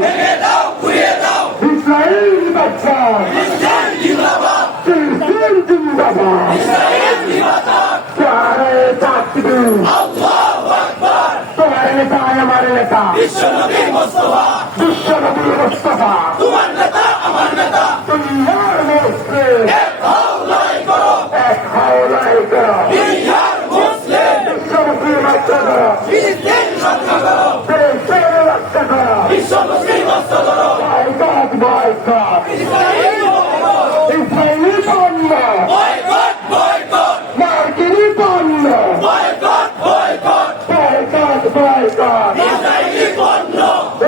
ভেঙে দাও ঘুরিয়ে দাও ইসরায়েল জিন্দাবাদ ইসরায়েল জিন্দাবাদ ইসরায়েল জিন্দাবাদ ইসরায়েল জিন্দাবাদ চারে তাকবীর আল্লাহু আকবার তোমার নেতা আমার নেতা বিশ্বনবী মুস্তাফা বিশ্বনবী মুস্তাফা তোমার নেতা আমার নেতা দুনিয়ার মুসলিম এক হও লড়াই করো এক হাওলাই করো দুনিয়ার মুসলিম বিশ্বনবী রক্ষা করো ফিলিস্তিন রক্ষা করো দেশের রক্ষা করো বিশ্ব মুসলিম রক্ষা করো বয়কট বয়কট ইসরায়েল ইসরায়েলি পণ্য বয়কট বয়কট মার্কিনি পণ্য boycott boycott boycott boycott Israeli পণ্য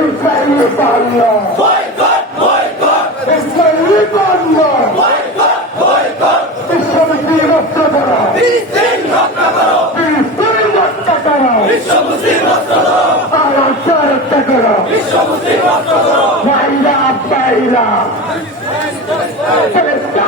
ইসরায়েলি পণ্য বয়কট বয়কট ইসরায়েলি পণ্য বয়কট বয়কট বিশ্বনবী রক্ষা করো ফিলিস্তিন রক্ষা করো ফিলিস্তিন রক্ষা করো বিশ্ব মুসলিম রক্ষা করো আরাফা রক্ষা করো বিশ্ব মুসলিম রক্ষা করো বাইরা বাইরা ফেরেশতা